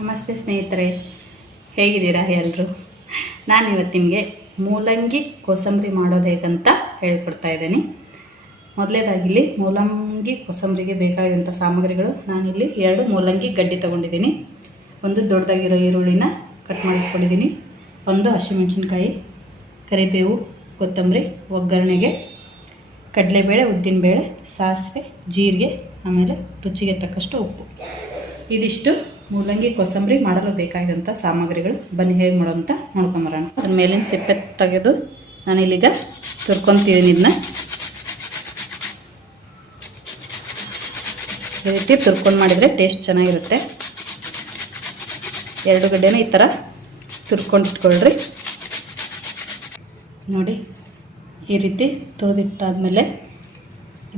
ನಮಸ್ತೆ ಸ್ನೇಹಿತರೆ, ಹೇಗಿದ್ದೀರಾ ಎಲ್ಲರೂ ನಾನು ಇವತ್ತು ನಿಮಗೆ ಮೂಲಂಗಿ ಕೋಸಂಬರಿ ಮಾಡೋದು ಹೇಗಂತ ಹೇಳ್ಕೊಡ್ತಾ ಇದ್ದೀನಿ. ಮೊದಲೇದಾಗಿಲ್ಲಿ ಮೂಲಂಗಿ ಕೋಸಂಬರಿಗೆ ಬೇಕಾಗಿರೋಂಥ ಸಾಮಗ್ರಿಗಳು. ನಾನಿಲ್ಲಿ ಎರಡು ಮೂಲಂಗಿ ಗಡ್ಡಿ ತೊಗೊಂಡಿದ್ದೀನಿ. ಒಂದು ದೊಡ್ಡದಾಗಿರೋ ಈರುಳ್ಳಿನ ಕಟ್ ಮಾಡಿಕೊಂಡಿದ್ದೀನಿ. ಒಂದು ಹಸಿಮೆಣಸಿನ್ಕಾಯಿ, ಕರಿಬೇವು, ಕೊತ್ತಂಬರಿ, ಒಗ್ಗರಣೆಗೆ, ಕಡಲೆಬೇಳೆ, ಉದ್ದಿನಬೇಳೆ, ಸಾಸಿವೆ, ಜೀರಿಗೆ, ಆಮೇಲೆ ರುಚಿಗೆ ತಕ್ಕಷ್ಟು ಉಪ್ಪು. ಇದಿಷ್ಟು ಮೂಲಂಗಿ, ಕೋಸಂಬರಿ ಮಾಡಲು ಬೇಕಾಗಿರುವಂಥ ಸಾಮಗ್ರಿಗಳು. ಬನ್ನಿ, ಹೇಗೆ ಮಾಡೋಂತ ನೋಡ್ಕೊಂಬರೋಣ ಅದ್ರ ಮೇಲಿನ ಸಿಪ್ಪೆ ತೆಗೆದು ನಾನಿಲ್ಲೀಗ ತುರ್ಕೊತಿದ್ದೀನಿ ಇದನ್ನ ಈ ರೀತಿ ತುರ್ಕೊಂಡು ಮಾಡಿದರೆ ಟೇಸ್ಟ್ ಚೆನ್ನಾಗಿರುತ್ತೆ. ಎರಡು ಗಡ್ಡೆನ ಈ ಥರ ತುರ್ಕೊಂಡು ಇಟ್ಕೊಳ್ರಿ ನೋಡಿ, ಈ ರೀತಿ ತುರಿದಿಟ್ಟಾದ್ಮೇಲೆ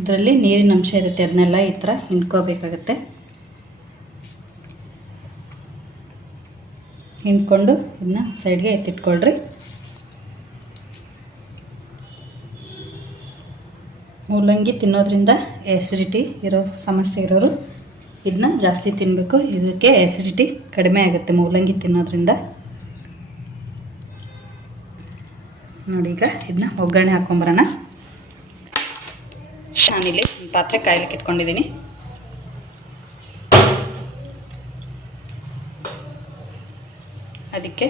ಇದರಲ್ಲಿ ನೀರಿನ ಅಂಶ ಇರುತ್ತೆ. ಅದನ್ನೆಲ್ಲ ಈ ಥರ ಹಿಂಡ್ಕೋಬೇಕಾಗತ್ತೆ. ಹಿಂಡ್ಕೊಂಡು ಇದನ್ನ ಸೈಡ್ಗೆ ಎತ್ತಿಟ್ಕೊಳ್ರಿ. ಮೂಲಂಗಿ ತಿನ್ನೋದ್ರಿಂದ ಎಸಿಡಿಟಿ ಇರೋ ಸಮಸ್ಯೆ ಇರೋರು ಇದನ್ನ ಜಾಸ್ತಿ ತಿನ್ನಬೇಕು ಇದಕ್ಕೆ ಎಸಿಡಿಟಿ ಕಡಿಮೆ ಆಗುತ್ತೆ ಮೂಲಂಗಿ ತಿನ್ನೋದ್ರಿಂದ. ನೋಡಿ ಈಗ ಇದನ್ನ ಒಗ್ಗರಣೆ ಹಾಕೊಂಬರೋಣ. ನಾನಿಲ್ಲಿ ಪಾತ್ರೆ ಕಾಯ್ಲಿಕ್ಕೆ ಇಟ್ಕೊಂಡಿದ್ದೀನಿ. ಅದಕ್ಕೆ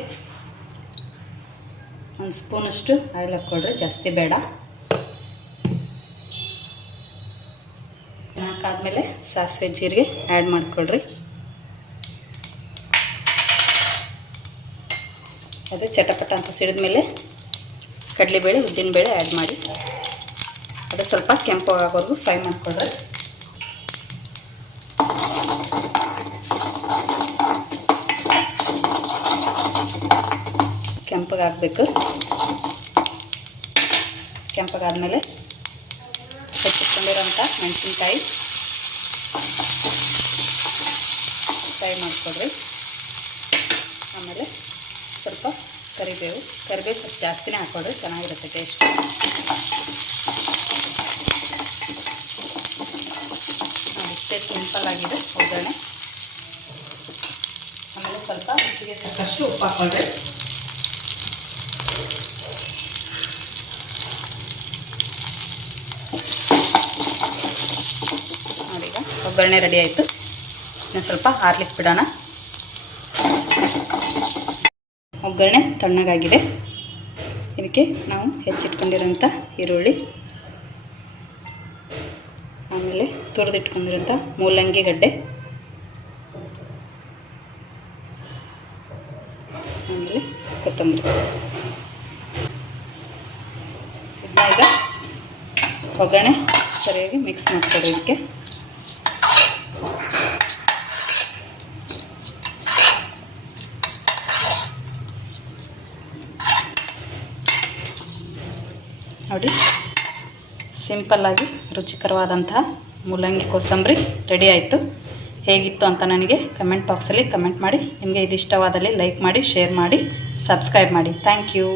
ಒಂದು ಸ್ಪೂನಷ್ಟು ಆಯಿಲ್ ಹಾಕ್ಕೊಳ್ರಿ ಜಾಸ್ತಿ ಬೇಡ. ಹಾಕಾದ್ಮೇಲೆ ಸಾಸಿವೆ ಜೀರಿಗೆ ಆ್ಯಡ್ ಮಾಡ್ಕೊಳ್ರಿ. ಅದು ಚಟಪಟ ಅಂತ ಸಿಡಿದ್ಮೇಲೆ ಕಡಲೆಬೇಳೆ, ಉದ್ದಿನಬೇಳೆ ಆ್ಯಡ್ ಮಾಡಿ. ಅದು ಸ್ವಲ್ಪ ಕೆಂಪು ಆಗೋವರೆಗೂ ಫ್ರೈ ಮಾಡ್ಕೊಳ್ರಿ. ಕೆಂಪಗಾಗಬೇಕು ಕೆಂಪಗಾದ್ಮೇಲೆ ಹೆಚ್ಚಿಟ್ಕೊಂಡಿರೋಂಥ ಮೆಣಸಿನ್ಕಾಯಿ. ಫ್ರೈ ಮಾಡಿಕೊಡ್ರಿ. ಆಮೇಲೆ ಸ್ವಲ್ಪ ಕರಿಬೇವು. ಕರಿಬೇವು ಸ್ವಲ್ಪ ಜಾಸ್ತಿನೇ ಹಾಕ್ಕೊಡ್ರಿ, ಚೆನ್ನಾಗಿರುತ್ತೆ ಟೇಸ್ಟ್ ಅದಿಷ್ಟೇ ಸಿಂಪಲ್ ಆಗಿದೆ ಒಗ್ಗರಣೆ. ಆಮೇಲೆ ಸ್ವಲ್ಪ ರುಚಿಗೆ ತಕ್ಕಷ್ಟು ಉಪ್ಪು ಹಾಕ್ಕೊಳ್ರಿ ನೋಡಿ ಈಗ ಒಗ್ಗರಣೆ ರೆಡಿ ಆಯಿತು. ಇನ್ನು ಸ್ವಲ್ಪ ಹಾರ್ಲಿಕ್ಕೆ ಬಿಡೋಣ. ಒಗ್ಗರಣೆ ತಣ್ಣಗಾಗಿದೆ. ಇದಕ್ಕೆ ನಾವು ಹೆಚ್ಚಿಟ್ಕೊಂಡಿರೋಂಥ ಈರುಳ್ಳಿ, ಆಮೇಲೆ ತುರಿದಿಟ್ಕೊಂಡಿರೋಂಥ ಮೂಲಂಗಿ ಗಡ್ಡೆ, ಆಮೇಲೆ ಕೊತ್ತಂಬರಿ. ಈಗ ಒಗ್ಗರಣೆ ಸರಿಯಾಗಿ ಮಿಕ್ಸ್ ಮಾಡ್ತಾರೆ ಇದಕ್ಕೆ ನೋಡಿ. ಸಿಂಪಲ್ಲಾಗಿ ರುಚಿಕರವಾದಂತಹ ಮೂಲಂಗಿ ಕೋಸಂಬರಿ ರೆಡಿ ಆಯಿತು. ಹೇಗಿತ್ತು ಅಂತ ನನಗೆ ಕಮೆಂಟ್ ಬಾಕ್ಸಲ್ಲಿ ಕಮೆಂಟ್ ಮಾಡಿ. ನಿಮಗೆ ಇದು ಇಷ್ಟವಾದಲ್ಲಿ ಲೈಕ್ ಮಾಡಿ ಶೇರ್ ಮಾಡಿ ಸಬ್ಸ್ಕ್ರೈಬ್ ಮಾಡಿ. Thank you